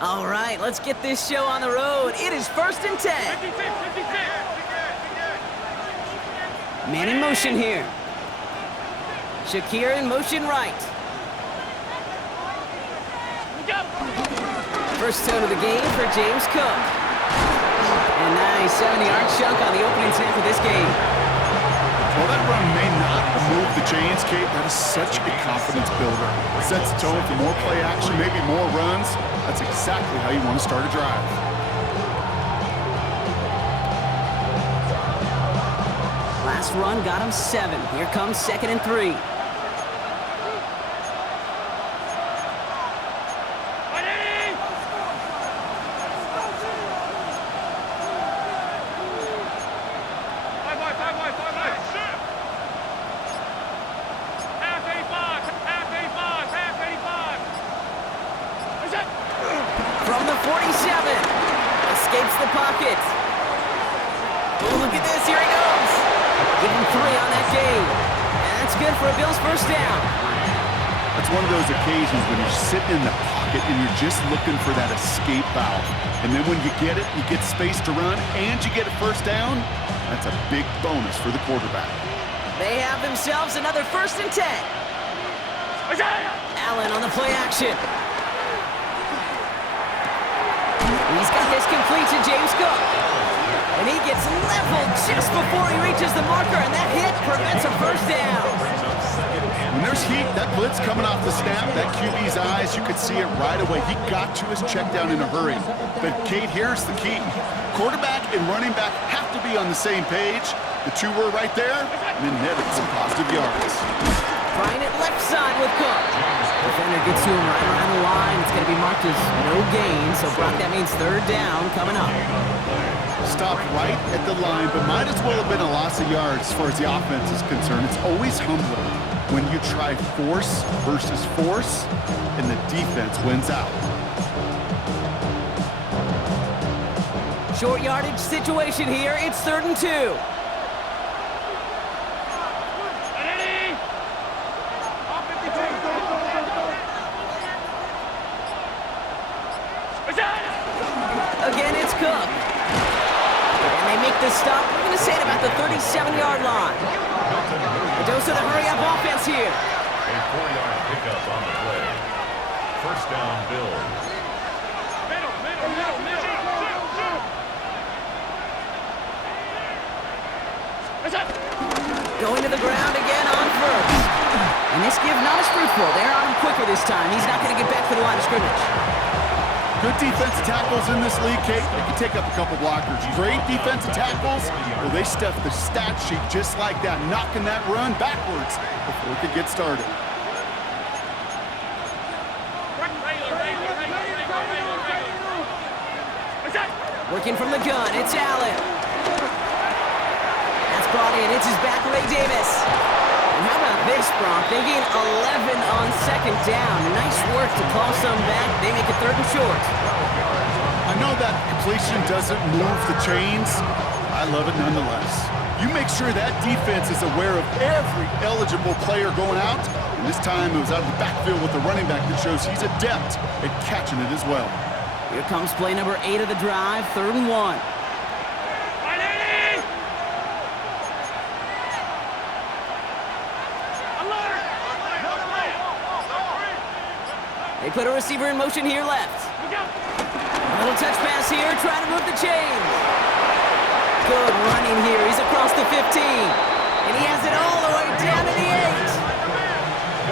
All right, let's get this show on the road. It is 1st and 10. Man in motion here. Shakir in motion right. First tone of the game for James Cook. And nice 70-yard chunk on the opening snap of this game. Well, that run may not move the chains, Kate. That is such a confidence builder. It sets the tone for more play action, maybe more runs. That's exactly how you want to start a drive. Last run got him 7. Here comes 2nd and 3. From the 47, escapes the pocket. Oh, look at this, here he goes. Give him 3 on that game. And that's good for a Bills first down. That's one of those occasions when you're sitting in the pocket and you're just looking for that escape valve. And then when you get it, you get space to run, and you get a first down. That's a big bonus for the quarterback. They have themselves another 1st and 10. Allen on the play action. He's got this complete to James Cook. And he gets leveled just before he reaches the marker, and that hit prevents a first down. When there's heat, that blitz coming off the snap, that QB's eyes, you could see it right away. He got to his check down in a hurry. But, Kate, here's the key. Quarterback and running back have to be on the same page. The two were right there, and then netted some positive yards. Trying it left side with Cook. Defender gets to him right around the line. It's going to be marked as no gain, so Brock, that means 3rd down coming up. Stopped right at the line, but might as well have been a loss of yards as far as the offense is concerned. It's always humbling when you try force versus force, and the defense wins out. Short yardage situation here. It's 3rd and 2. Again, it's Cook. And they make the stop. We're going to say it about the 37-yard line. A dose of the hurry-up offense here. A 4-yard pickup on the play. First down, Bills. Middle. Going to the ground again on 1st. And this give not as fruitful. They're on him quicker this time. He's not going to get back to the line of scrimmage. Good defensive tackles in this league, Kate. They can take up a couple blockers. Great defensive tackles, well, they stuff the stat sheet just like that, knocking that run backwards before it could get started. Working from the gun, it's Allen. That's brought in, it's his back, Ray Davis. And how about this, Brock? They gain 11 on 2nd down. Nice work to call some back. They make it 3rd and short. I know that completion doesn't move the chains. I love it nonetheless. You make sure that defense is aware of every eligible player going out. And this time it was out of the backfield with the running back that shows he's adept at catching it as well. Here comes play number 8 of the drive, 3rd and 1. They put a receiver in motion here left. A little touch pass here, trying to move the chains. Good running here. He's across the 15. And he has it all the way down to the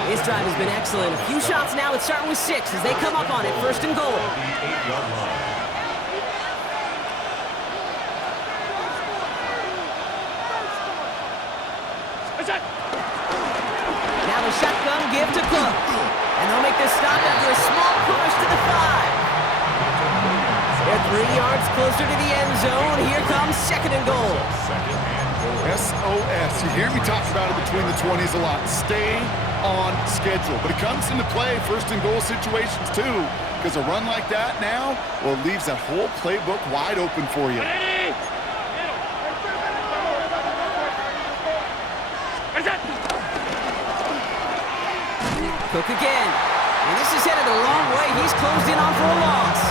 8. His drive has been excellent. A few shots now. It's starting with 6 as they come up on it. 1st and goal. Now the shotgun give to Cook. And they'll make this stop after a small push to the 5. They're 3 yards closer to the end zone. Here comes 2nd and goal. SOS. You hear me talk about it between the 20s a lot. Stay on schedule. But it comes into play first and goal situations too, because a run like that now, well, it leaves that whole playbook wide open for you. Cook again. And this is headed the wrong way. He's closed in on for a loss.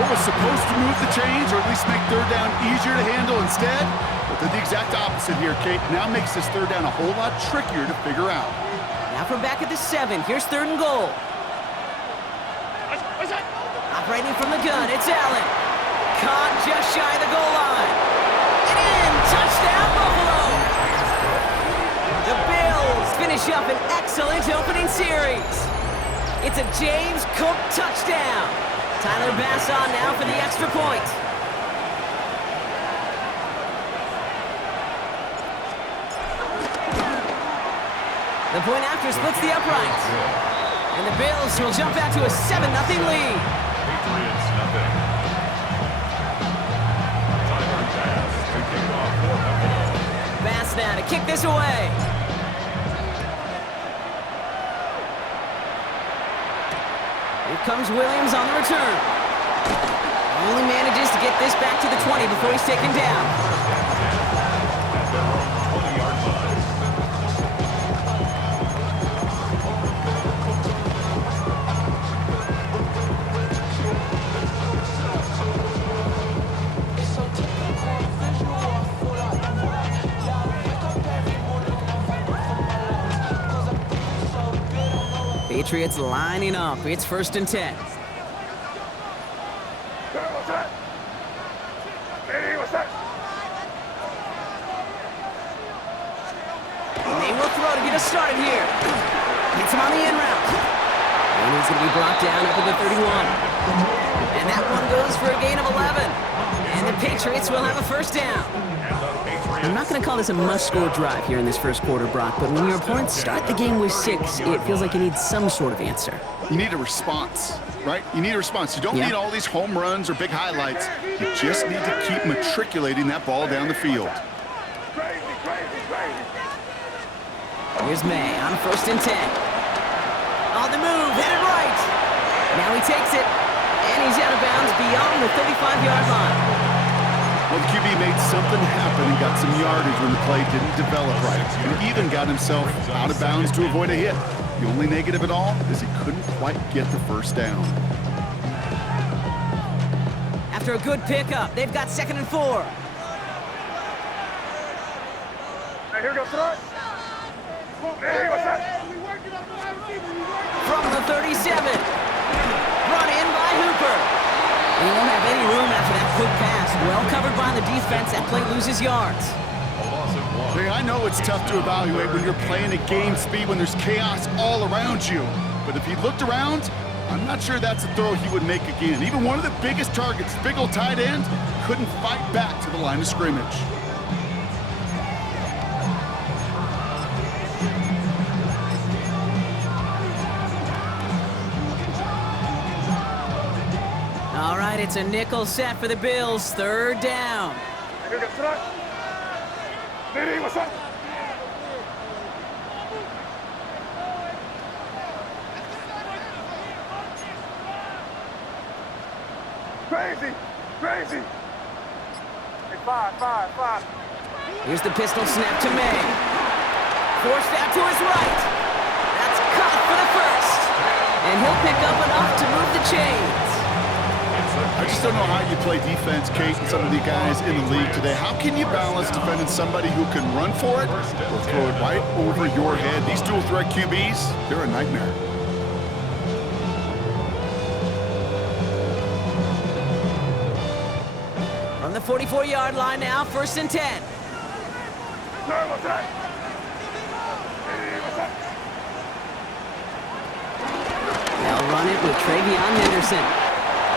What was supposed to move the chains, or at least make third down easier to handle instead, but did the exact opposite here, Kate. Now makes this third down a whole lot trickier to figure out. Now from back at the 7. Here's 3rd and goal. Operating from the gun, it's Allen. Caught just shy of the goal line. And in! Touchdown, Buffalo! The Bills finish up an excellent opening series. It's a James Cook touchdown. Tyler Bass on now for the extra point. The point after splits the uprights. And the Bills will jump out to a 7-0 lead. Patriots nothing. Tyler Bass to kick off for Buffalo. Bass now to kick this away. Here comes Williams on the return. Only manages to get this back to the 20 before he's taken down. At their own 20-yard line. Patriots lining up. It's 1st and 10. They will throw to get us started here. Hits him on the end route. And he's going to be brought down up at the 31. And that one goes for a gain of 11. And the Patriots will have a 1st down. I'm not going to call this a must-score drive here in this first quarter, Brock, but when your opponents start the game with 6, it feels like you need some sort of answer. You need a response, right? You need a response. You don't need all these home runs or big highlights. You just need to keep matriculating that ball down the field. Here's May on 1st and 10. On the move, headed right. Now he takes it, and he's out of bounds beyond the 35-yard line. Well, the QB made something happen and got some yardage when the play didn't develop right. And even got himself out of bounds to avoid a hit. The only negative at all is he couldn't quite get the 1st down. After a good pickup, they've got 2nd and 4. Here goes front. Hey, what's that? From the 37. Brought in by Hooper. He won't have any room after that quick pass. Well covered by the defense. That play loses yards. Hey, I know it's tough to evaluate when you're playing at game speed when there's chaos all around you. But if he looked around, I'm not sure that's a throw he would make again. Even one of the biggest targets, big old tight end, couldn't fight back to the line of scrimmage. All right, it's a nickel set for the Bills. 3rd down. Here goes front. Hey, what's up? Crazy, crazy. Hey, five. Here's the pistol snap to May. Forced out to his right. That's caught for the 1st. And he'll pick up enough to move the chains. I just don't know how you play defense, Kate, and some of the guys in the league today. How can you balance defending somebody who can run for it or throw it right over your head? These dual threat QBs, they're a nightmare. From the 44-yard line now, 1st and 10. Sir, what's that? Hey, what's that? They'll run it with Travion Henderson.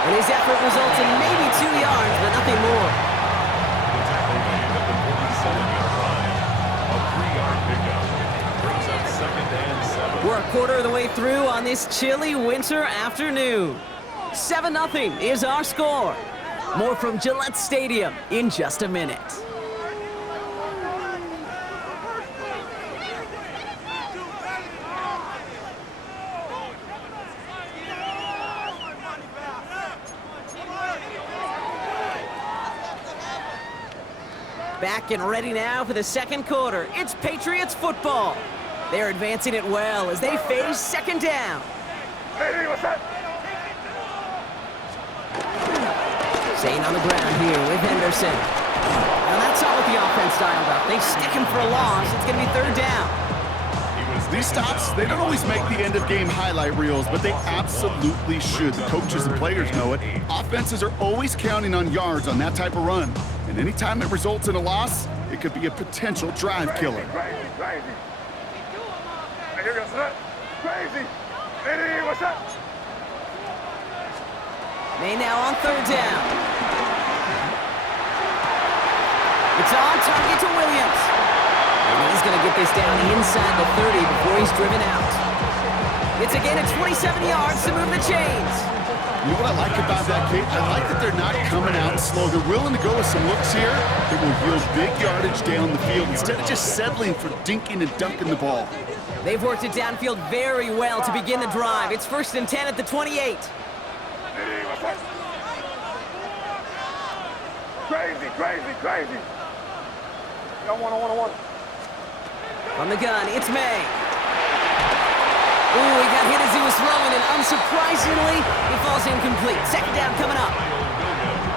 And his effort results in maybe 2 yards, but nothing more. The tackle made at the 47-yard line. A 3-yard pickup brings up 2nd and 7. We're a quarter of the way through on this chilly winter afternoon. 7-0 is our score. More from Gillette Stadium in just a minute. Back and ready now for the second quarter. It's Patriots football. They're advancing it well as they face second down. Hey, what's that? Staying on the ground here with Henderson. Now that's not what the offense dialed up. They stick him for a loss. It's going to be third down. These stops, they don't always make the end-of-game highlight reels, but they absolutely should. The coaches and players know it. Offenses are always counting on yards on that type of run. And anytime it results in a loss, it could be a potential drive killer. Crazy. Hey, here goes that. Crazy. Hey, what's that? May now on third down. It's on target to Williams. And he's going to get this down inside the 30 before he's driven out. It's again at 27 yards to move the chains. You know what I like about that, Kate? I like that they're not coming out slow. They're willing to go with some looks here that will yield big yardage down the field instead of just settling for dinking and dunking the ball. They've worked it downfield very well to begin the drive. It's 1st and 10 at the 28. Hey, what's that? Crazy. Got one. From the gun, it's May. Ooh, he got hit as he was throwing, and unsurprisingly, he falls incomplete. Second down coming up.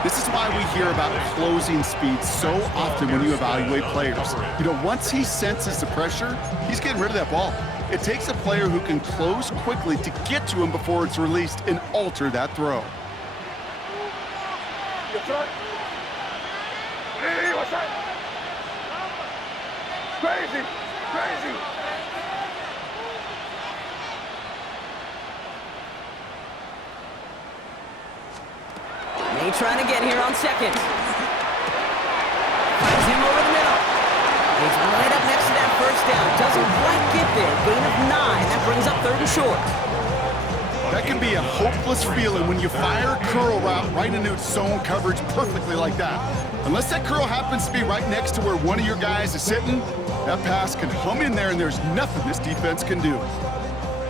This is why we hear about closing speed so often when you evaluate players. You know, once he senses the pressure, he's getting rid of that ball. It takes a player who can close quickly to get to him before it's released and alter that throw. Hey, what's that? Crazy. May trying to get here on second. Finds him over the middle. He's right up next to that first down. Doesn't quite get there. Gain of 9. That brings up third and short. That can be a hopeless feeling when you fire a curl route right into zone coverage perfectly like that. Unless that curl happens to be right next to where one of your guys is sitting, that pass can hum in there and there's nothing this defense can do.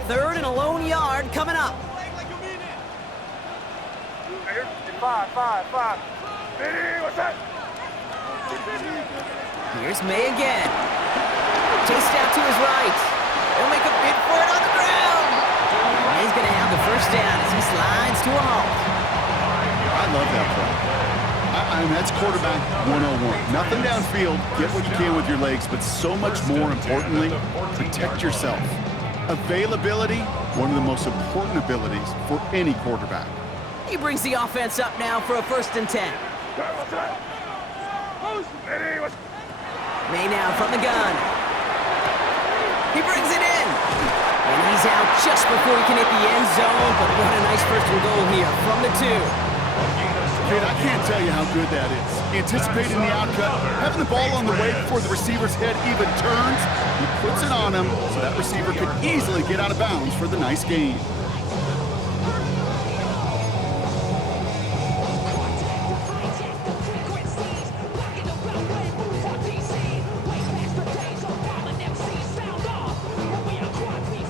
Third and a lone yard coming up. Five. Hey, what's that? Here's May again. Chased out to his right. He'll make a bid for it on the ground. May's going to have the first down as he slides to a halt. I love that play. I mean, that's quarterback 101. Nothing downfield, get what you can with your legs, but so much more importantly, protect yourself. Availability, one of the most important abilities for any quarterback. He brings the offense up now for a 1st and 10. May now from the gun. He brings it in. And he's out just before he can hit the end zone, but what a nice 1st and goal here from the 2. Kid, I can't tell you how good that is. Anticipating the outcut, having the ball on the way before the receiver's head even turns, he puts it on him so that receiver could easily get out of bounds for the nice gain.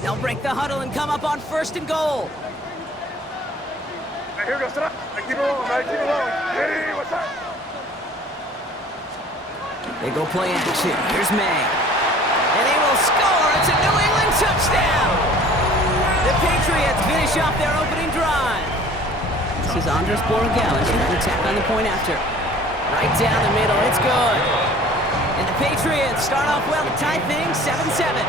They'll break the huddle and come up on 1st and goal. Hey, here goes that. Keep it rolling, man. Keep it rolling. Hey, what's that? They go play action. Here's May. And they will score. It's a New England touchdown. The Patriots finish off their opening drive. This is Andres Borregales trying to tack on the point after. Right down the middle. It's good. And the Patriots start off well to tie things 7-7.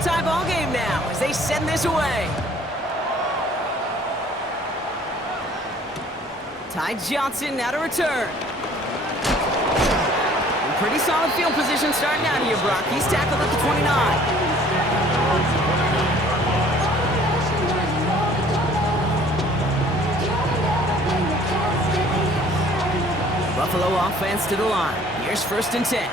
Tie ball game now as they send this away. Ty Johnson now to return. In pretty solid field position starting out here, Brock. He's tackled at the 29. Buffalo offense to the line. Here's 1st and 10.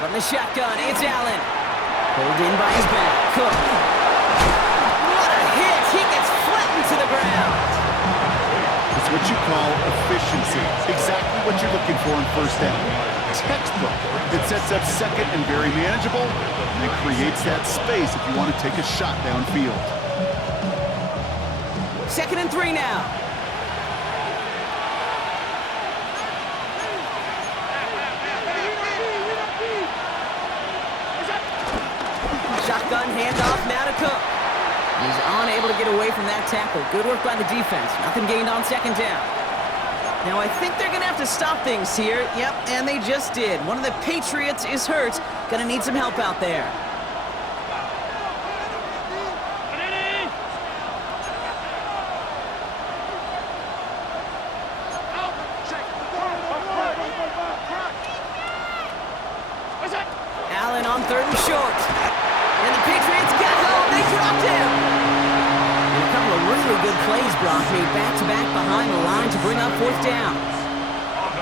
From the shotgun, it's Allen. Pulled in by his back. Cook. What a hit! He gets flattened to the ground. It's what you call efficiency. Exactly what you're looking for in first down. Textbook. It sets up second and very manageable, and it creates that space if you want to take a shot downfield. 2nd and 3 now. Shotgun handoff now to Cook. He's unable to get away from that tackle. Good work by the defense. Nothing gained on 2nd down. Now I think they're going to have to stop things here. Yep, and they just did. One of the Patriots is hurt. Going to need some help out there. Allen on 3rd and short. And the Patriots got home. They dropped him. And a couple of really good plays, Brock, made back-to-back behind the line to bring up 4th down.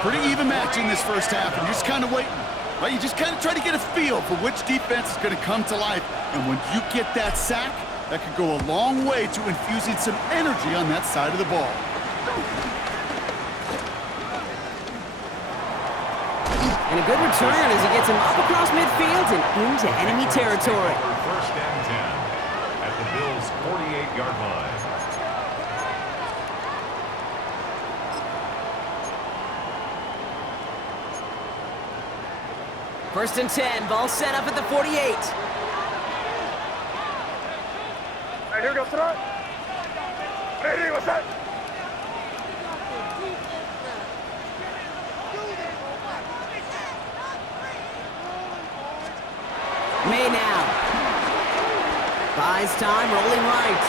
Pretty even match in this first half, and you're just kind of waiting. Right? You just kind of try to get a feel for which defense is going to come to life. And when you get that sack, that could go a long way to infusing some energy on that side of the ball. And a good return as he gets him up across midfield and into enemy territory. 1st and 10 at the Bills' 48-yard line. First and 10, ball set up at the 48. Hey, here we go, start. Ready, what's that? May now. Buys time, rolling right.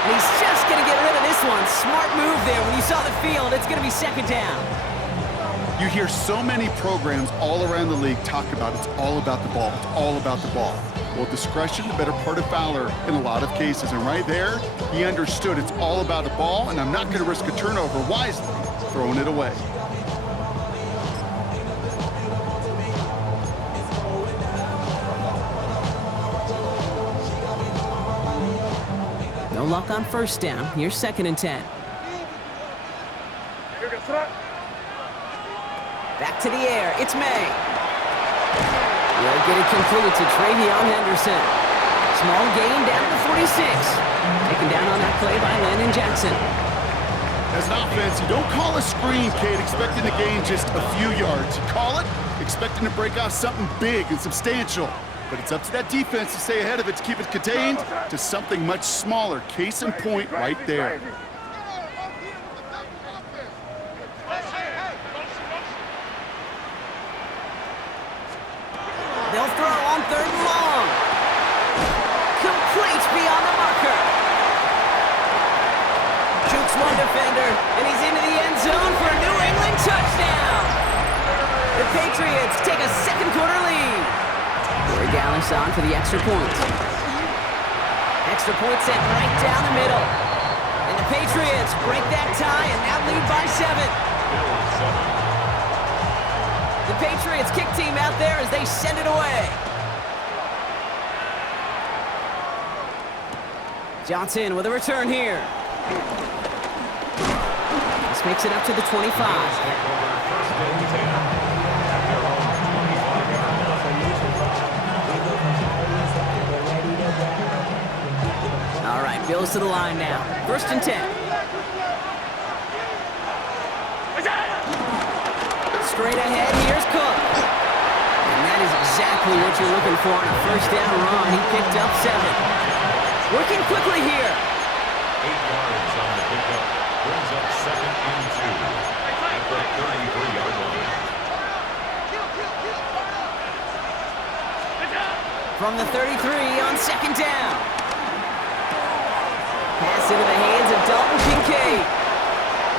And he's just going to get rid of this one. Smart move there. When you saw the field, it's going to be 2nd down. You hear so many programs all around the league talk about it's all about the ball. It's all about the ball. Well, discretion, the better part of valor in a lot of cases. And right there, he understood it's all about the ball, and I'm not going to risk a turnover wisely, throwing it away. No luck on 1st down. Here's 2nd and 10. Here we go, start. Back to the air. It's May. Will get it complete to Travion Henderson. Small gain down to 46. Taken down on that play by Landon Jackson. As an offense, you don't call a screen, Kate, expecting to gain just a few yards. You call it expecting to break off something big and substantial. But it's up to that defense to stay ahead of it, to keep it contained to something much smaller. Case in point right there. They'll throw on 3rd and long. Complete beyond the marker. Jukes one defender, and he's into the end zone for a New England touchdown. The Patriots take a 2nd quarter lead. Corey Gallis on for the extra point. Extra point sent right down the middle. And the Patriots break that tie and now lead by 7. The Patriots kick team out there as they send it away. Johnson with a return here. This makes it up to the 25. All right, Bills to the line now. 1st and 10. Straight ahead, here's Cook. And that is exactly what you're looking for on a 1st down run. He picked up 7. Working quickly here. 8 yards on the pickup. Brings up 2nd and 2 at the 33-yard line. From the 33 on 2nd down. Pass into the hands of Dalton Kincaid.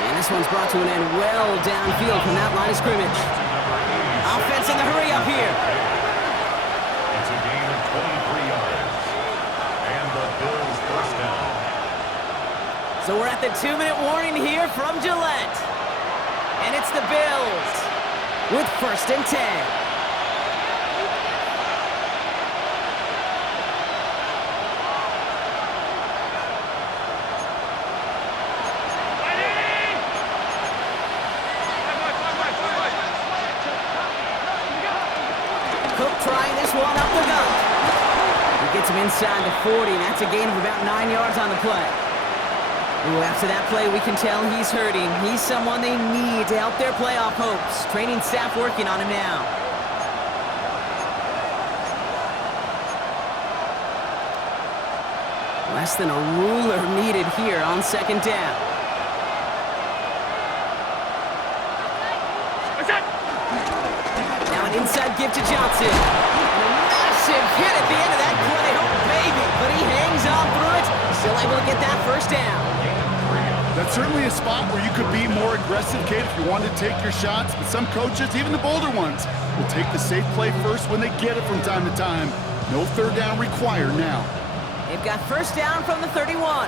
And this one's brought to an end well downfield from that line of scrimmage. Offense in the hurry up here. It's a gain of 23 yards. And the Bills 1st down. So we're at the 2-minute warning here from Gillette. And it's the Bills with 1st and 10. off the gun. He gets him inside the 40, and that's a gain of about 9 yards on the play. Ooh, after that play, we can tell he's hurting. He's someone they need to help their playoff hopes. Training staff working on him now. Less than a ruler needed here on second down. Now an inside give to Johnson. And a massive hit at the end of that play. Oh, baby. But he hangs on through it. Still able to get that first down. That's certainly a spot where you could be more aggressive, Kate, if you wanted to take your shots. But some coaches, even the bolder ones, will take the safe play first when they get it from time to time. No third down required now. They've got first down from the 31.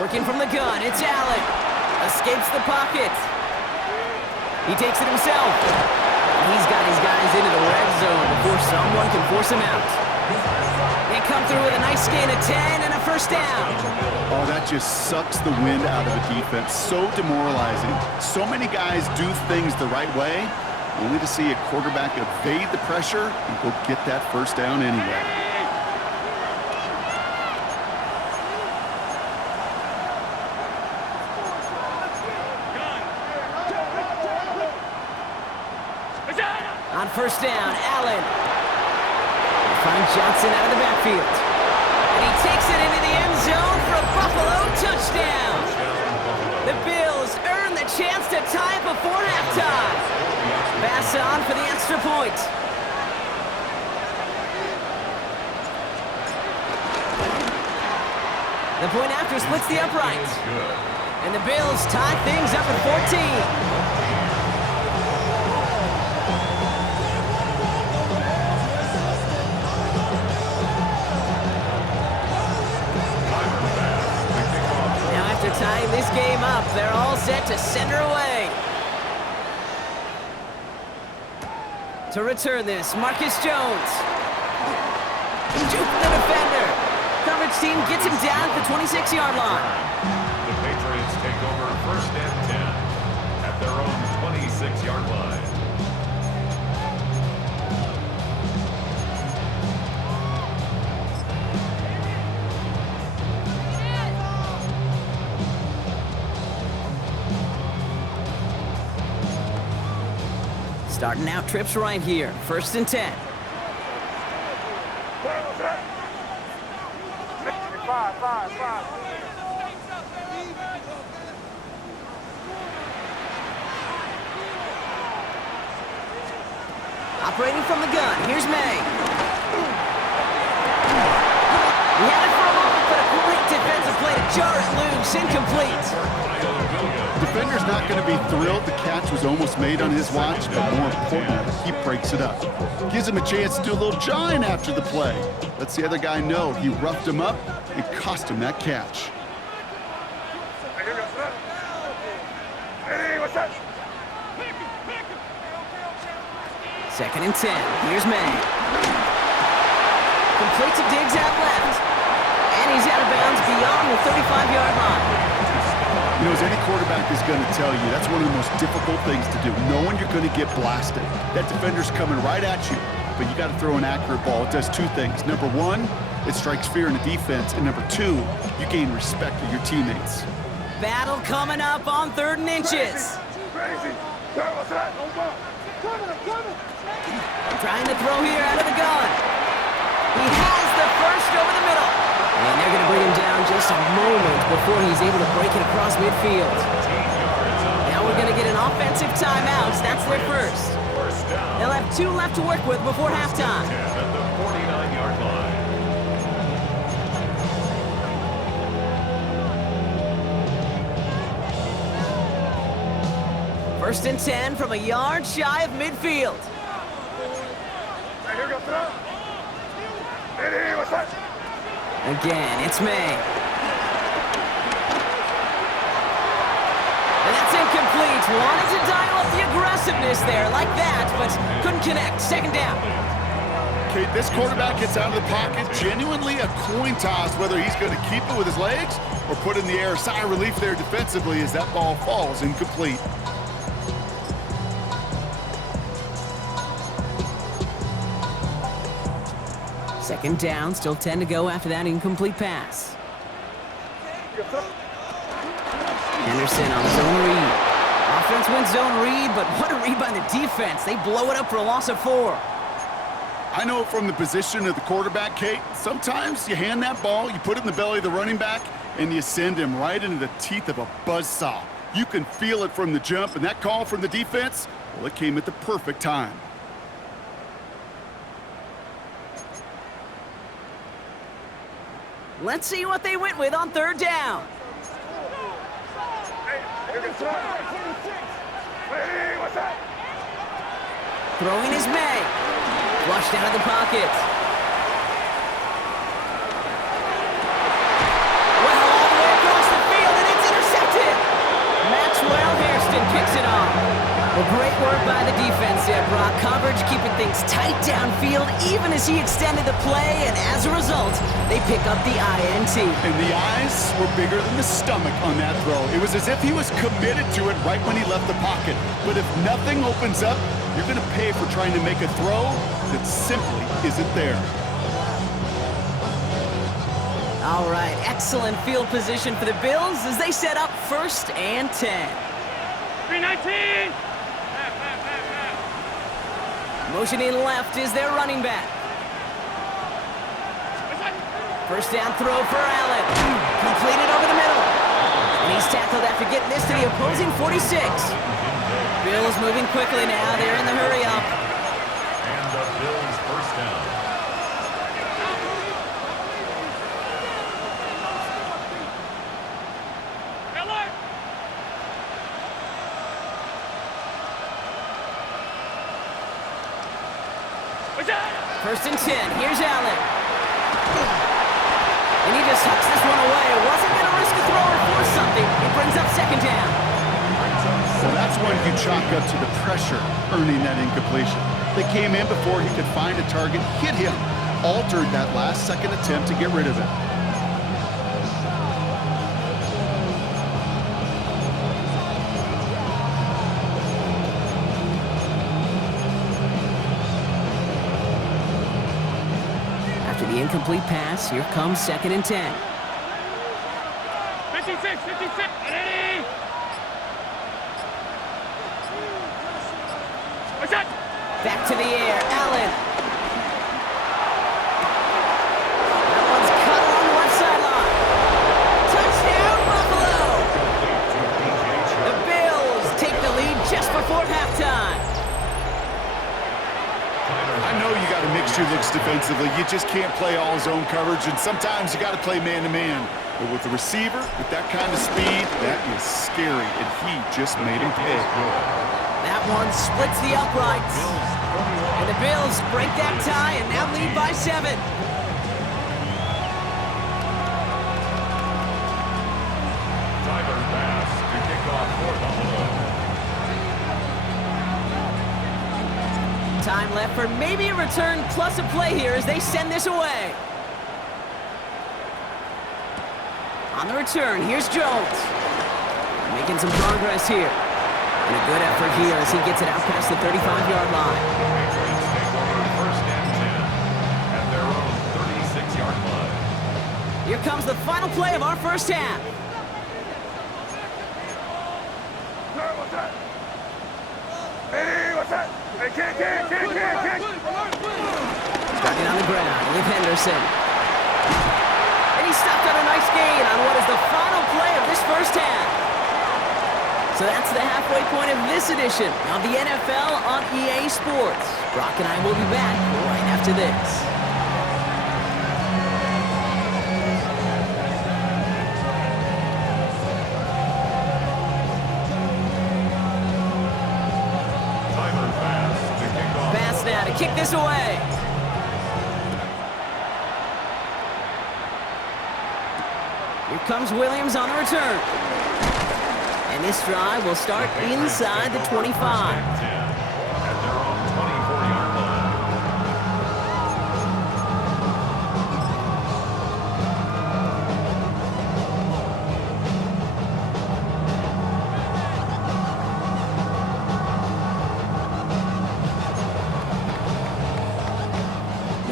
Working from the gun, it's Allen. Escapes the pocket. He takes it himself. He's got his guys into the red zone before someone can force him out. They come through with a nice gain of 10 and a first down. Oh, that just sucks the wind out of a defense. So demoralizing. So many guys do things the right way, only to see a quarterback evade the pressure and go get that first down anyway. On first down, Allen. Finds Johnson out of the backfield. And he takes it into the end zone for a Buffalo touchdown. The Bills earn the chance to tie it before halftime. Pass on for the extra point. The point after splits the upright. And the Bills tie things up at 14. Tying this game up, they're all set to send her away. To return this, Marcus Jones. Juke the defender. Coverage team gets him down at the 26-yard line. The Patriots take over first and 10 at their own 26-yard line. Starting out trips right here. First and 10. Operating from the gun. Here's May. He had it for a moment, but a great defensive play to jar it loose. Incomplete. Defender's not going to be thrilled the catch was almost made on his watch, but more importantly, he breaks it up. Gives him a chance to do a little jawing after the play. Lets the other guy know he roughed him up and cost him that catch. Second and 10. Here's May. Complete to Diggs out left. And he's out of bounds beyond the 35-yard line. You know, as any quarterback is going to tell you, that's one of the most difficult things to do, knowing you're going to get blasted. That defender's coming right at you, but you got to throw an accurate ball. It does two things. Number one, it strikes fear in the defense, and number two, you gain respect of your teammates. Battle coming up on 3rd and inches. Trying to throw here out of the gun. He has the first over the middle. And they're going to bring him down just a moment before he's able to break it across midfield. Now we're going to get an offensive timeout. That's their first. They'll have 2 left to work with before halftime. At the 49-yard line. First and 10 from a yard shy of midfield. Again, it's May. And that's incomplete. Wanted to dial up the aggressiveness there like that, but couldn't connect. Second down. Kate, this quarterback gets out of the pocket, genuinely a coin toss whether he's going to keep it with his legs or put it in the air. Sigh of relief there defensively as that ball falls incomplete. Second down, still 10 to go after that incomplete pass. Henderson on zone read. Offense wins zone read, but what a read by the defense. They blow it up for a loss of 4. I know from the position of the quarterback, Kate, sometimes you hand that ball, you put it in the belly of the running back, and you send him right into the teeth of a buzzsaw. You can feel it from the jump, and that call from the defense, well, it came at the perfect time. Let's see what they went with on third down. Hey, what's that? Throwing is May. Flushed out of the pocket. Well, all the way across the field, and it's intercepted. Maxwell Hairston kicks it off. Well, great work by the defense there, Brock. Coverage keeping things tight downfield even as he extended the play, and as a result, they pick up the INT. And the eyes were bigger than the stomach on that throw. It was as if he was committed to it right when he left the pocket. But if nothing opens up, you're going to pay for trying to make a throw that simply isn't there. All right, excellent field position for the Bills as they set up 1st and 10. 319! Motioning left is their running back. First down throw for Allen. Completed over the middle. And he's tackled after getting this to the opposing 46. Bills moving quickly now. They're in the hurry up. And the Bills first down. First and 10. Here's Allen. And he just hucks this one away. Wasn't going to risk a throw or force something. It brings up 2nd down. Well, that's when you chalk up to the pressure earning that incompletion. They came in before he could find a target, hit him, altered that last second attempt to get rid of it. After the incomplete pass, here comes 2nd and 10. 56, 56, ready! What's that? Back to the air, Allen. That one's cut along the left sideline. Touchdown, Buffalo! The Bills take the lead just before halftime. I know you got to mix your looks defensively. You just can't play all zone coverage, and sometimes you got to play man-to-man. But with the receiver, with that kind of speed, that is scary, and he just made him pay. That one splits the uprights. And the Bills break that tie and now lead by 7. Tyler Bass to kick off for Buffalo. Time left for maybe a return plus a play here as they send this away. On the return, here's Jones. Making some progress here. And a good effort here as he gets it out past the 35-yard line. Patriots take over 1st and 10 at their own 36-yard line. Here comes the final play of our first half. Sir, what's that? Hey, what's that? Hey, kick! Starting on the ground with Henderson. And he stopped on a nice gain on what is the final play of this first half. So that's the halfway point of this edition of the NFL on EA Sports. Brock and I will be back right after this. Tyler Bass to kick off. Bass now to kick this away. Here comes Williams on the return. And this drive will start inside the 25. At their own 24-yard line.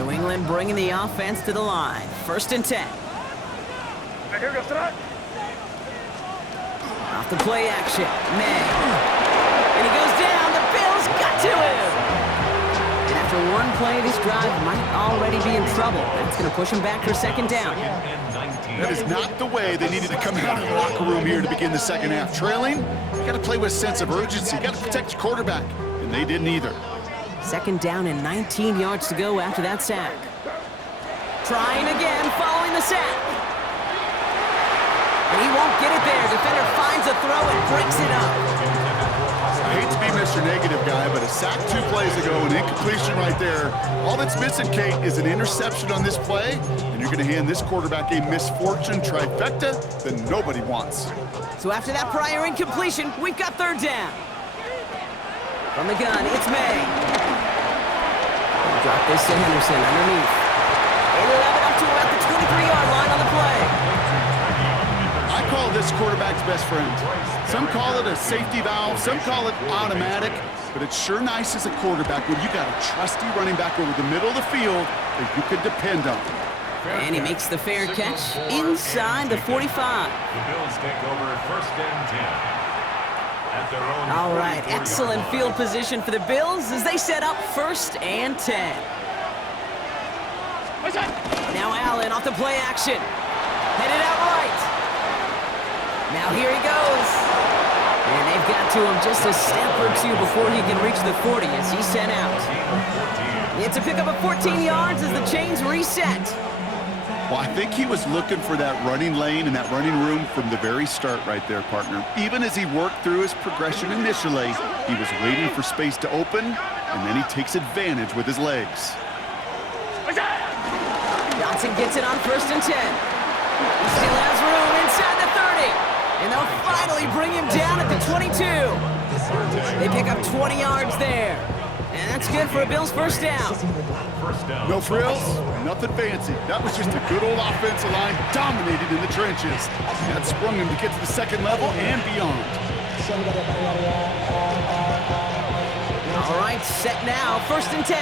New England bringing the offense to the line. 1st and 10. Here goes tonight. Off the play action. May. And he goes down. The Bills got to him. And after one play, this drive might already be in trouble. That's going to push him back for 2nd down. That is not the way they needed to come out of the locker room here to begin the second half. Trailing, you got to play with a sense of urgency. You got to protect your quarterback, and they didn't either. 2nd down and 19 yards to go after that sack. Trying again following the sack. And he won't get it there. Defender finds a throw and breaks it up. I hate to be Mr. Negative guy, but a sack 2 plays ago, an incompletion right there. All that's missing, Kate, is an interception on this play, and you're going to hand this quarterback a misfortune trifecta that nobody wants. So after that prior incompletion, we've got 3rd down. From the gun, it's May. Drop this to Henderson underneath. They will have it up to about the 23-yard line on the play. I call this quarterback's best friend. Some call it a safety valve, some call it automatic, but it's sure nice as a quarterback when you got a trusty running back over the middle of the field that you can depend on. And he makes the fair catch inside the 45. The Bills take over 1st and 10. At their own All right, 44-yard excellent line. field position for the Bills as they set up 1st and 10. Now Allen off the play action. Headed out right. Now here he goes. And they've got to him just a step or 2 before he can reach the 40 as he's sent out. It's a pickup of 14 yards as the chains reset. Well, I think he was looking for that running lane and that running room from the very start right there, partner. Even as he worked through his progression initially, he was waiting for space to open, and then he takes advantage with his legs. Johnson gets it on 1st and 10. He still has room inside the 30. And they'll finally bring him down at the 22. They pick up 20 yards there. And that's good for a Bills 1st down. No frills, nothing fancy. That was just a good old offensive line dominated in the trenches. That sprung him to get to the 2nd level and beyond. All right, set now, 1st and 10.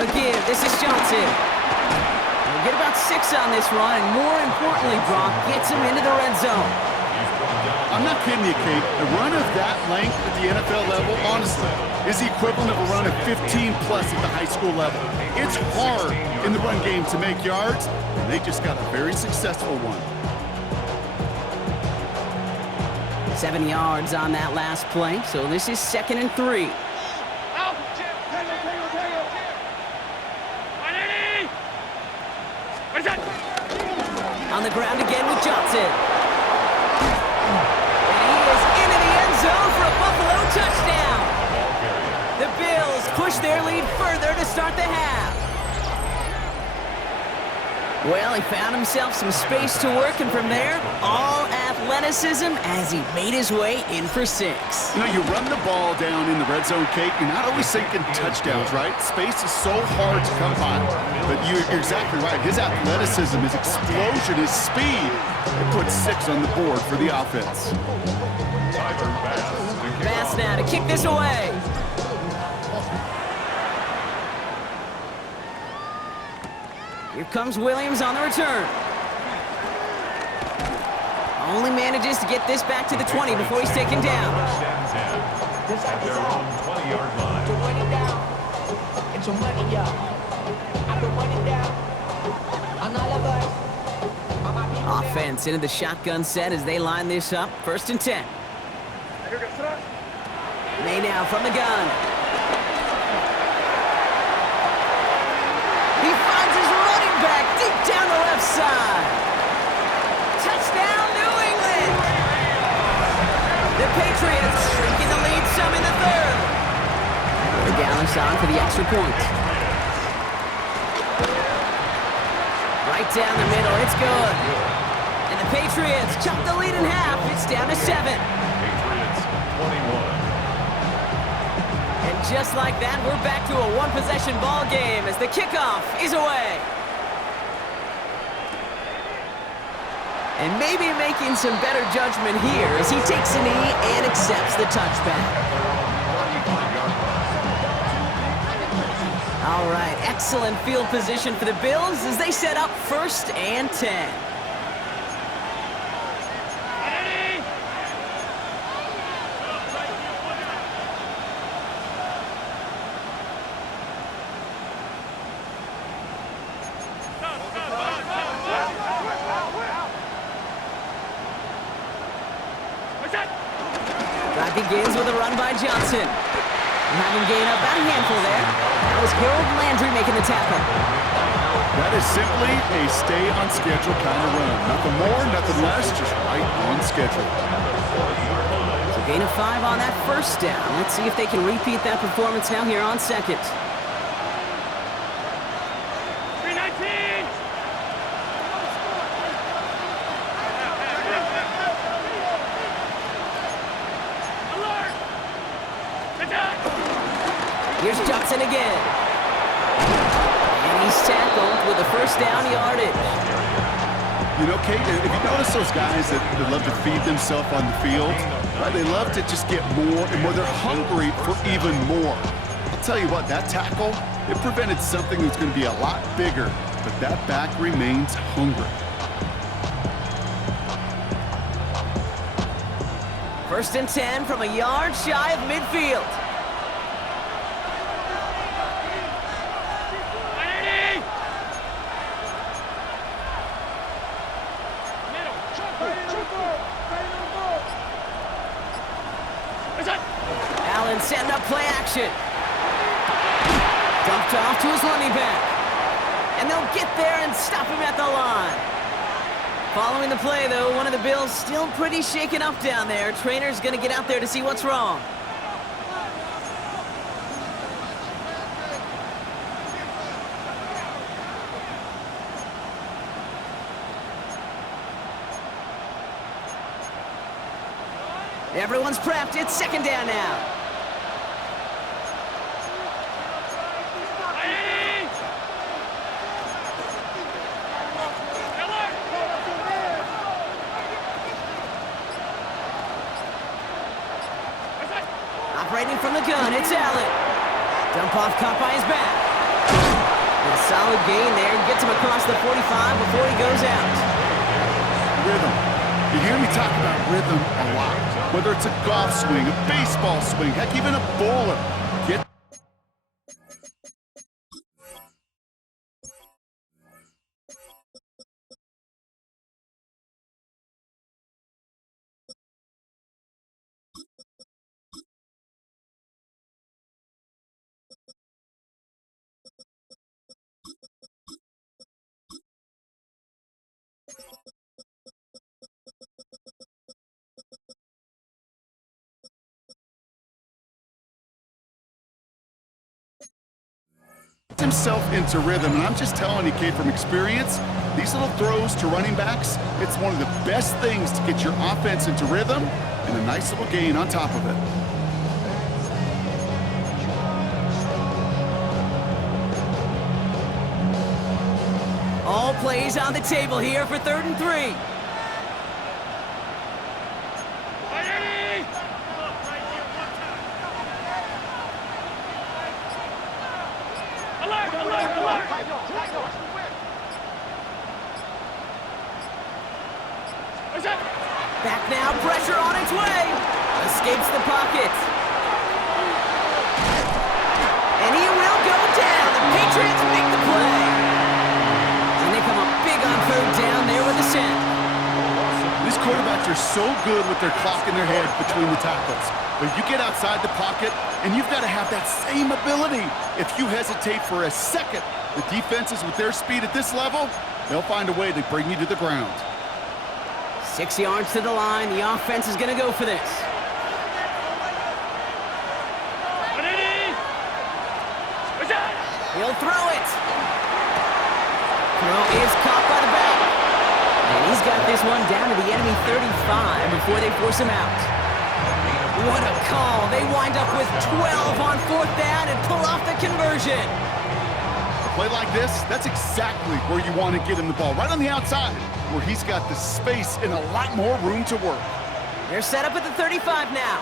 Again, this is Johnson. He'll get about 6 on this run, and more importantly, Brock gets him into the red zone. I'm not kidding you, Kate. A run of that length at the NFL level, honestly, is the equivalent of a run of 15-plus at the high school level. It's hard in the run game to make yards, and they just got a very successful one. 7 yards on that last play, so this is 2nd and 3. On the ground again with Johnson. And he is into the end zone for a Buffalo touchdown. The Bills push their lead further to start the half. Well, he found himself some space to work, and from there, all athleticism as he made his way in for 6. You know, you run the ball down in the red zone, Kate, you're not always thinking touchdowns, right? Space is so hard to come by. But you're exactly right. His athleticism, his explosion, his speed, it puts 6 on the board for the offense. Pass now to kick this away. Here comes Williams on the return. Only manages to get this back to the 20 before he's taken down. At their own 20-yard line. Offense into the shotgun set as they line this up. 1st and 10. May now from the gun. He finds his running back deep down the left side. Touchdown, New England! The Patriots shrinking the lead some in the 3rd. The Gallows on for the extra point. Right down the middle, it's good. And the Patriots chop the lead in half. It's down to 7. Patriots 21. And just like that, we're back to a one-possession ball game as the kickoff is away. And maybe making some better judgment here as he takes a knee and accepts the touchback. All right, excellent field position for the Bills as they set up 1st and 10. Drive begins with a run by Johnson. Having gained up about a handful there. That was Harold Landry making the tackle. That is simply a stay-on-schedule kind of run. Nothing more, nothing less, just right on schedule. So gain of 5 on that 1st down. Let's see if they can repeat that performance now here on 2nd. 319! Alert! Attack! Here's Johnson again. And he's tackled with a 1st down yardage. You know, Kate, if you notice those guys that love to feed themselves on the field, right, they love to just get more and more. They're hungry for even more. I'll tell you what, that tackle, it prevented something that's going to be a lot bigger, but that back remains hungry. 1st and 10 from a yard shy of midfield. Allen setting up play action. Dumped off to his running back. And they'll get there and stop him at the line. Following the play, though, one of the Bills still pretty shaken up down there. Trainer's going to get out there to see what's wrong. Everyone's prepped. It's 2nd down now. Operating from the gun, it's Allen. Dump off caught by his back. And a solid gain there. Gets him across the 45 before he goes out. Rhythm. You hear me talk about rhythm a lot. Whether it's a golf swing, a baseball swing, heck, even a bowler. Get himself into rhythm, and I'm just telling you, Kate, from experience, these little throws to running backs, it's one of the best things to get your offense into rhythm and a nice little gain on top of it. All plays on the table here for 3rd and 3. Back now, pressure on its way. Escapes the pocket. And he will go down. The Patriots make the play. And they come up big on 3rd down there with a sack. These quarterbacks are so good with their clock in their head between the tackles. But you get outside the pocket, and you've got to have that same ability. If you hesitate for a second, the defenses with their speed at this level, they'll find a way to bring you to the ground. 6 yards to the line. The offense is going to go for this. He'll throw it. Throw is caught by the back. And he's got this one down to the enemy 35 before they force him out. What a call. They wind up with 12 on 4th down and pull off the conversion. play like this, that's exactly where you want to get him the ball, right on the outside, where he's got the space and a lot more room to work. They're set up at the 35 now.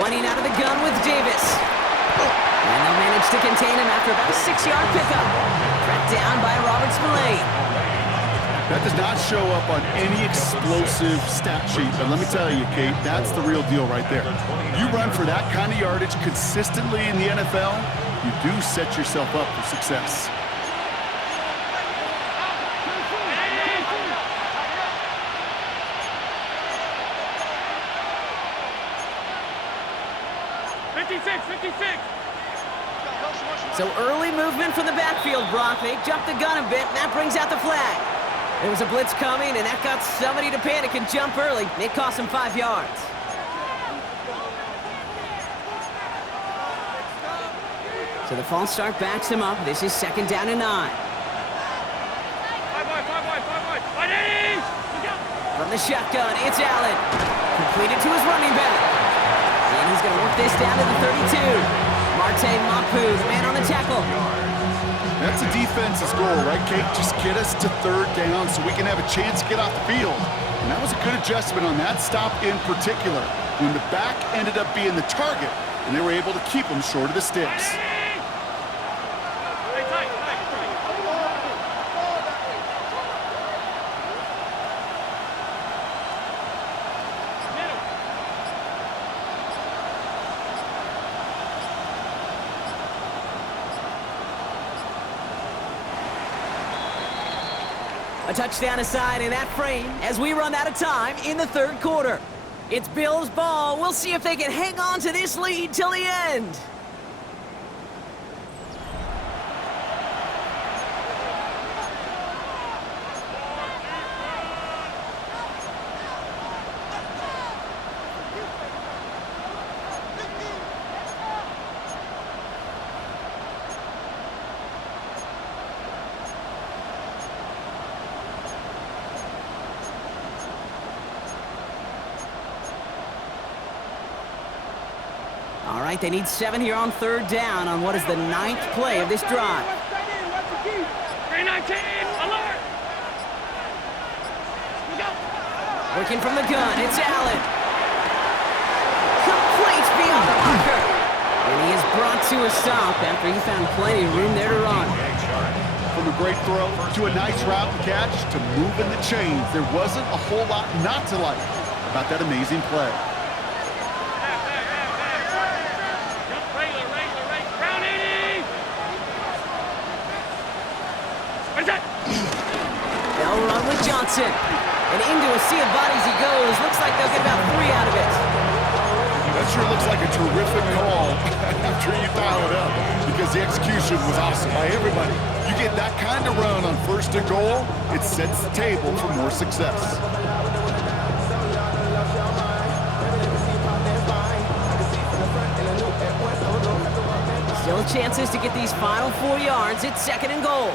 Running out of the gun with Davis. And they'll manage to contain him after about a 6-yard pickup. Tracked down by Robert Spillane. That does not show up on any explosive stat sheet, but let me tell you, Kate, that's the real deal right there. You run for that kind of yardage consistently in the NFL, you do set yourself up for success. So early movement from the backfield, Brock. They jumped the gun a bit, and that brings out the flag. There was a blitz coming, and that got somebody to panic and jump early. It cost him 5 yards. So the false start backs him up. This is 2nd down and 9. From the shotgun, it's Allen. Completed to his running back. And he's going to work this down to the 32. Marte Mapu, the man on the tackle. That's a defense's goal, right, Kate? Just get us to 3rd down so we can have a chance to get off the field. And that was a good adjustment on that stop in particular, when the back ended up being the target, and they were able to keep him short of the sticks. A touchdown aside in that frame as we run out of time in the 3rd quarter. It's Bills' ball. We'll see if they can hang on to this lead till the end. All right, they need 7 here on 3rd down on what is the 9th play of this drive. 319, alert! Working from the gun, it's Allen. Complete beyond the marker. And he is brought to a stop after he found plenty of room there to run. From a great throw to a nice route and catch to moving the chains, there wasn't a whole lot not to like about that amazing play. They'll run with Johnson. And into a sea of bodies he goes. Looks like they'll get about 3 out of it. That sure looks like a terrific call after you dial it up, because the execution was awesome by everybody. You get that kind of run on 1st and goal, it sets the table for more success. Still chances to get these final 4 yards. It's 2nd and goal.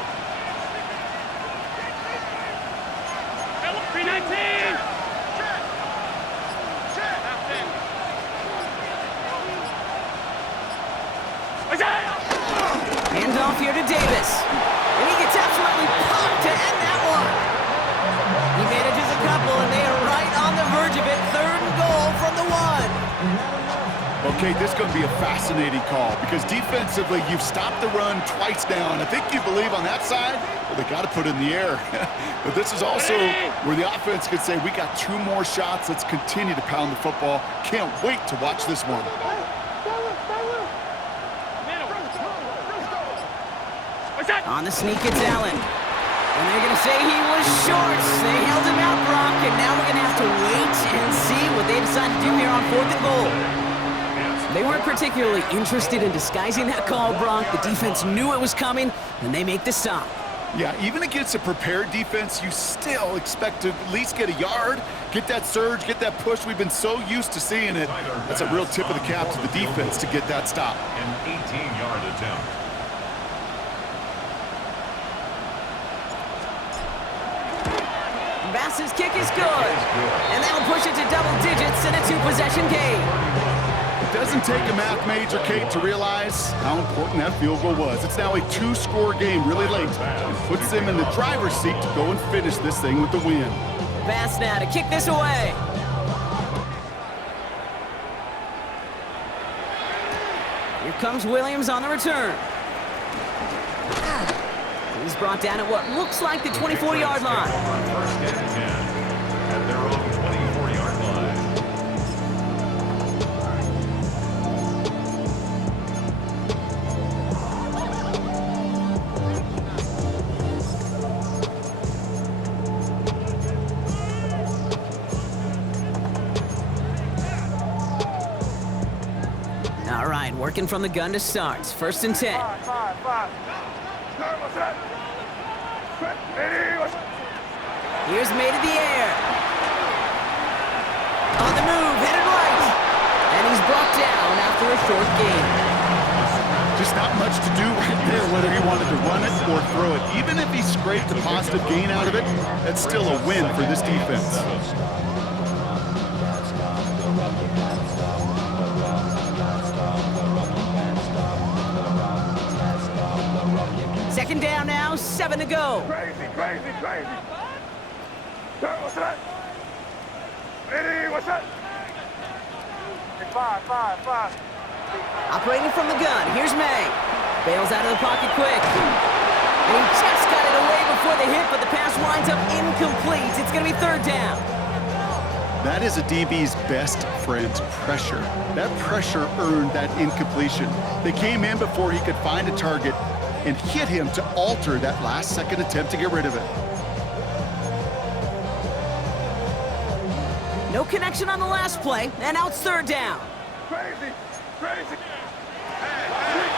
319! Hand off here to Davis. And he gets absolutely pumped to end that one. He manages a couple, and they are right on the verge of it. 3rd and goal from the 1. Okay, this is going to be a fascinating call, because defensively, you've stopped the run twice now, and I think you believe on that side, well, they got to put it in the air. But this is also where the offense could say, we got 2 more shots. Let's continue to pound the football. Can't wait to watch this one. On the sneak, it's Allen. And they're going to say he was short. They held him out, Brock, and now we're going to have to wait and see what they decide to do here on 4th and goal. They weren't particularly interested in disguising that call, Brock. The defense knew it was coming, and they make the stop. Yeah, even against a prepared defense, you still expect to at least get a yard, get that surge, get that push. We've been so used to seeing it. That's a real tip of the cap to the defense to get that stop. An 18-yard attempt. Bass's kick is good. And that'll push it to double digits in a two-possession game. It doesn't take a math major, Kate, to realize how important that field goal was. It's now a two-score game really late and puts them in the driver's seat to go and finish this thing with the win. Bass now to kick this away. Here comes Williams on the return. He's brought down at what looks like the 24-yard line. First and 10 at their own 24-yard line. All right, working from the gun to start. First and 10. Five. Start, what's that? Here's made in the air. On the move, headed right. And he's brought down after a short gain. Just not much to do right there, whether he wanted to run it or throw it. Even if he scraped a positive gain out of it, that's still a win for this defense. Second down now, 7 to go. Crazy. Start, what's that? Ready, what's that? Five. Operating from the gun, here's May. Bails out of the pocket quick. And he just got it away before the hit, but the pass winds up incomplete. It's going to be third down. That is a DB's best friend, pressure. That pressure earned that incompletion. They came in before he could find a target and hit him to alter that last-second attempt to get rid of it. No connection on the last play, and now it's third down. Crazy.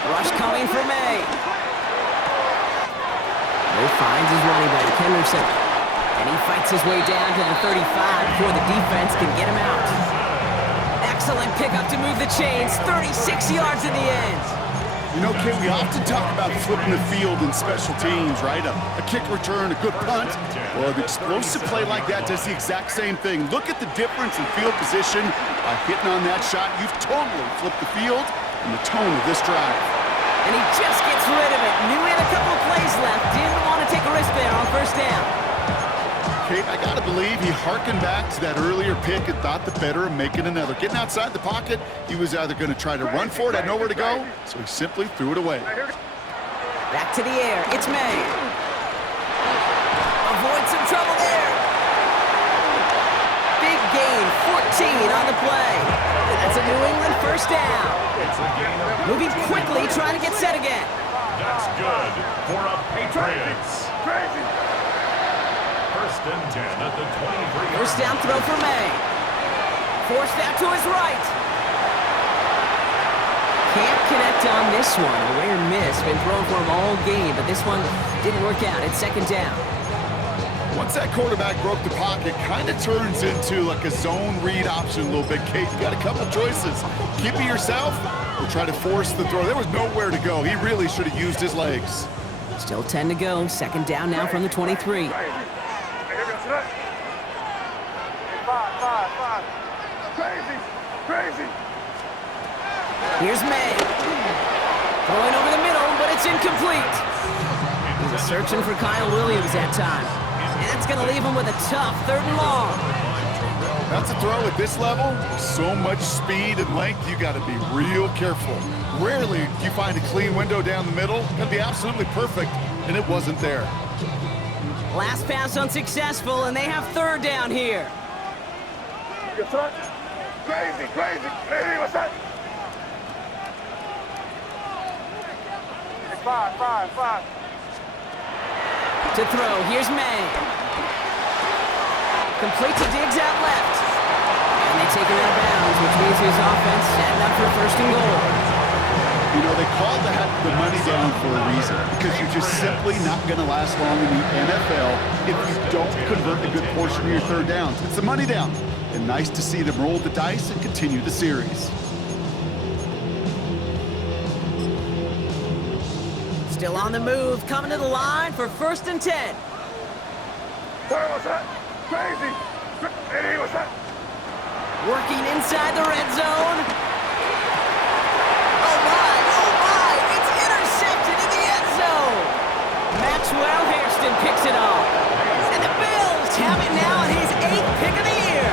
Rush coming for May. May finds his running back, Henderson. And he fights his way down to the 35 before the defense can get him out. Excellent pickup to move the chains, 36 yards in the end. You know, Kate, we often talk about flipping the field in special teams, right? A kick return, a good punt. Well, an explosive play like that does the exact same thing. Look at the difference in field position. By hitting on that shot, you've totally flipped the field and the tone of this drive. And he just gets rid of it. Knew he had a couple of plays left. Didn't want to take a risk there on first down. Kate, I gotta believe he hearkened back to that earlier pick and thought the better of making another. Getting outside the pocket, he was either going to try to run for it, had nowhere to go, so he simply threw it away. Back to the air. It's May. Avoid some trouble there. Big gain, 14 on the play. That's a New England first down. Moving quickly, trying to get set again. That's good for a Patriots. Crazy. First and 10 at the 23. First down throw for May. Forced out to his right. Can't connect on this one. A rare miss. Been thrown for him all game, but this one didn't work out. It's second down. Once that quarterback broke the pocket, kind of turns into like a zone read option a little bit. Kate, you got a couple choices. Keep it yourself or try to force the throw. There was nowhere to go. He really should have used his legs. Still 10 to go. Second down now from the 23. Five. Crazy. Here's May. Throwing over the middle, but it's incomplete. He's searching for Kyle Williams that time. And that's going to leave him with a tough third and long. That's a throw at this level. So much speed and length, you got to be real careful. Rarely do you find a clean window down the middle. Got to be absolutely perfect, and it wasn't there. Last pass unsuccessful, and they have third down here. Crazy. Ready, what's that? Five. To throw, here's May. Complete to Diggs out left. And they take him out of bounds, which means his offense setting up for first and goal. You know, they call that the money down for a reason, because you're just simply not going to last long in the NFL if you don't convert a good portion of your third downs. It's the money down. And nice to see them roll the dice and continue the series. Still on the move, coming to the line for first and 10. What's that? Crazy! Eddie, what's that? Working inside the red zone. Oh my, it's intercepted in the end zone. Maxwell Hairston picks it off. And the Bills have it now on his 8th pick of the year.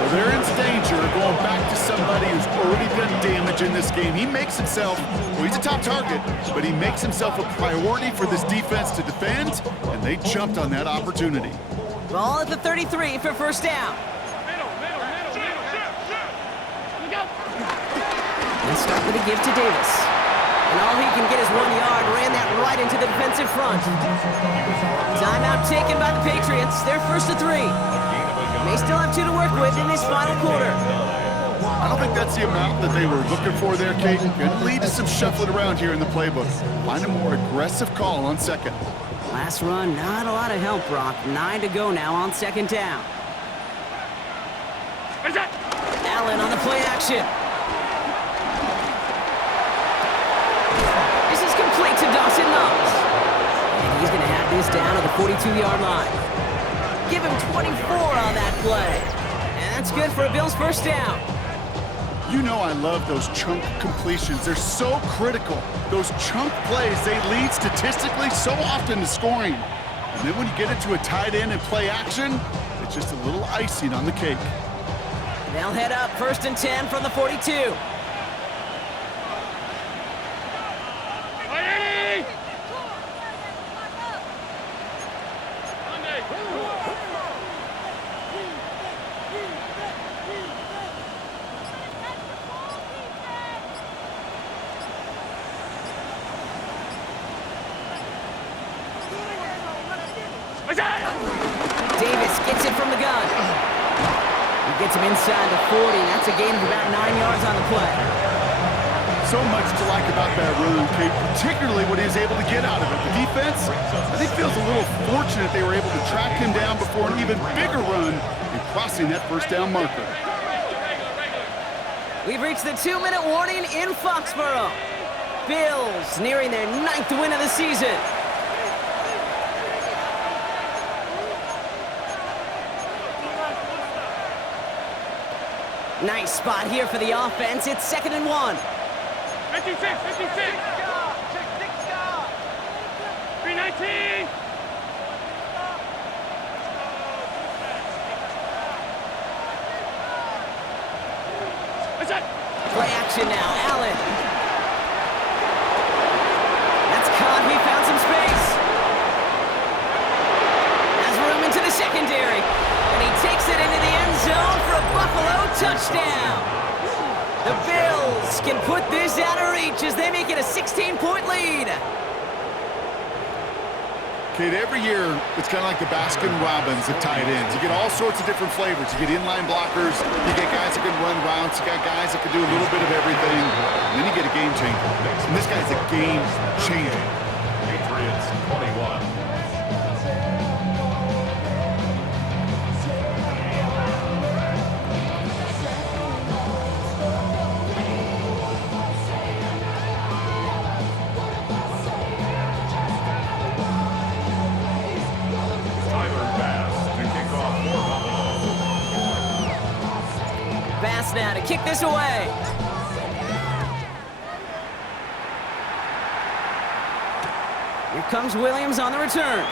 Well, they're in danger of going back to somebody who's already done damage in this game. He makes himself, well, he's a top target, but he makes himself a priority for this defense to defend, and they jumped on that opportunity. Ball at the 33 for first down. And start with a give to Davis. And all he can get is 1 yard. Ran that right into the defensive front. Timeout taken by the Patriots. They're first to 3. They still have 2 to work with in this final quarter. I don't think that's the amount that they were looking for there, Kate. Going to lead to some shuffling around here in the playbook. Find a more aggressive call on second. Last run, not a lot of help, Brock. 9 to go now on second down. Allen on the play action. This is complete to Dawson Knox. And he's going to have this down at the 42-yard line. Give him 24 on that play. And that's good for a Bills first down. You know I love those chunk completions. They're so critical. Those chunk plays, they lead statistically so often to scoring. And then when you get into a tight end and play action, it's just a little icing on the cake. They'll head up first and 10 from the 42. Davis gets it from the gun. He gets him inside the 40. That's a gain of about 9 yards on the play. So much to like about that run, Kate, particularly what he was able to get out of it. The defense, I think, feels a little fortunate they were able to track him down before an even bigger run and crossing that first down marker. We've reached the 2-minute warning in Foxborough. Bills nearing their 9th win of the season. Nice spot here for the offense. It's 2nd and 1. 56! 319! Play action now, Allen. That's caught. He found some space. Has room into the secondary. And he takes it into the end zone for a Buffalo touchdown. The Bills can put this out of reach as they make it a 16-point lead. Kate, every year, it's kind of like the Baskin-Robbins of tight ends. You get all sorts of different flavors. You get inline blockers, you get guys that can run routes, you got guys that can do a little bit of everything, and then you get a game changer. And this guy's a game changer. Patriots 21. Bass now to kick this away. Here comes Williams on the return.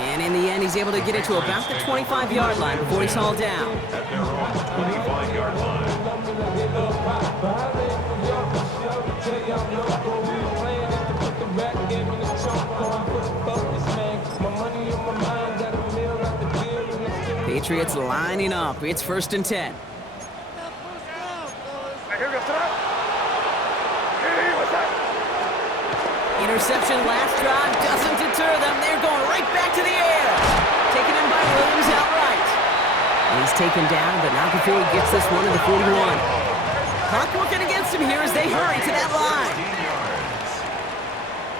And in the end, he's able to get it to about the 25-yard line before he's hauled down. At their own 25-yard line. Patriots lining up. It's 1st and 10. Interception last drive doesn't deter them. They're going right back to the air. Taken in by Williams outright. And he's taken down, but not before he gets this one to the 41. Clock working against him here as they hurry to that line.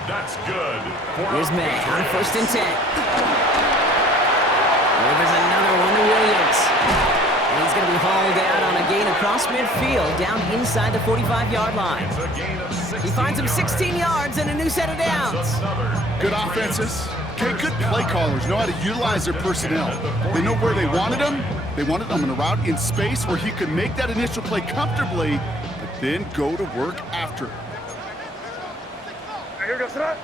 That's good. Here's May on 1st and 10. There's another one to Williams. And he's going to be hauled out on a gain across midfield down inside the 45-yard line. He finds him 16 yards and a new set of downs. Good offenses Okay, good play callers know how to utilize their personnel. They know where they wanted him. They wanted him in a route in space where he could make that initial play comfortably, but then go to work after. Here goes that.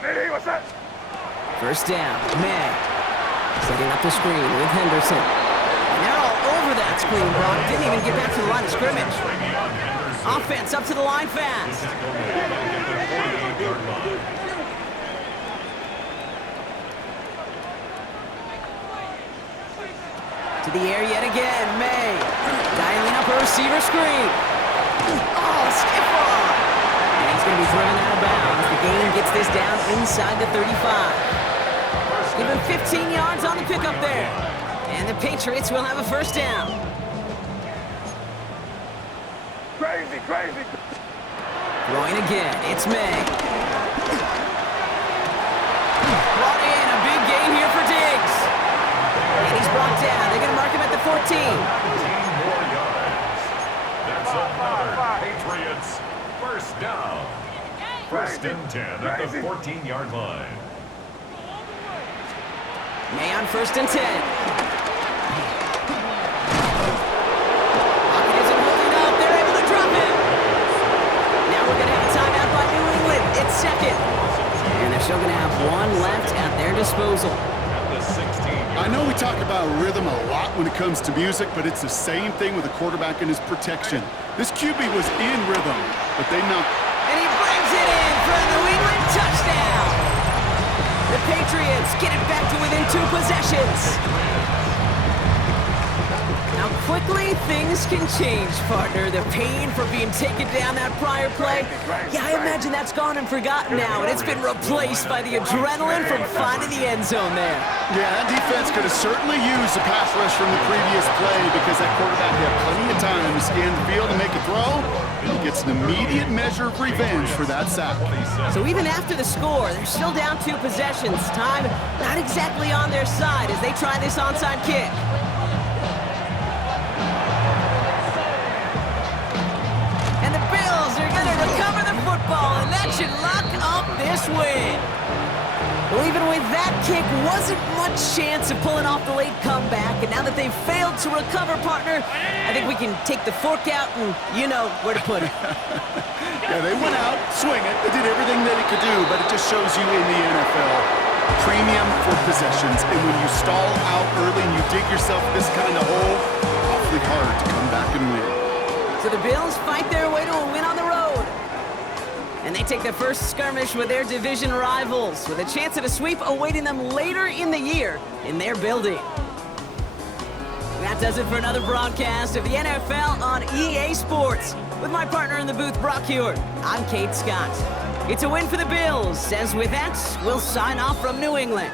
Hey, what's that? First down, May. Setting up the screen with Henderson. And they're all over that screen, Brock. Didn't even get back to the line of scrimmage. Offense up to the line fast. To the air yet again, May. Dialing up a receiver screen. Oh, skip off. And he's going to be driven out of bounds. The game gets this down inside the 35. Give him 15 yards on the pickup there. And the Patriots will have a first down. Crazy, crazy. Throwing again, it's May. Brought in, a big gain here for Diggs. And he's brought down. They're going to mark him at the 14. 14 more yards. That's another Patriots first down. First and 10 at the 14-yard line. May on first and 10. Pocket isn't holding up. They're able to drop him. Now we're going to have a timeout by New England. It's second. And they're still going to have one left at their disposal. At the 16. I know we talk about rhythm a lot when it comes to music, but it's the same thing with the quarterback and his protection. This QB was in rhythm, but they knocked. And he brings it in for a New England touchdown. The Patriots get it back to within 2 possessions. Now quickly things can change, partner. The pain for being taken down that prior play, yeah, I imagine that's gone and forgotten now, and it's been replaced by the adrenaline from finding the end zone there. Yeah, that defense could have certainly used the pass rush from the previous play because that quarterback had plenty of time to scan the field and make a throw. And he gets an immediate measure of revenge for that sack. So even after the score, they're still down 2 possessions. Time not exactly on their side as they try this onside kick. And the Bills are going to recover the football, and that should lock up this win. Well, even with that kick, wasn't much chance of pulling off the late comeback. And now that they've failed to recover, partner, I think we can take the fork out and you know where to put it. Yeah, they went out, swing it. They did everything that it could do, but it just shows you in the NFL, premium for possessions. And when you stall out early and you dig yourself this kind of hole, awfully hard to come back and win. So the Bills fight their way to a win on the road. And they take the first skirmish with their division rivals, with a chance at a sweep awaiting them later in the year in their building. That does it for another broadcast of the NFL on EA Sports. With my partner in the booth, Brock Hewitt, I'm Kate Scott. It's a win for the Bills, as with that, we'll sign off from New England.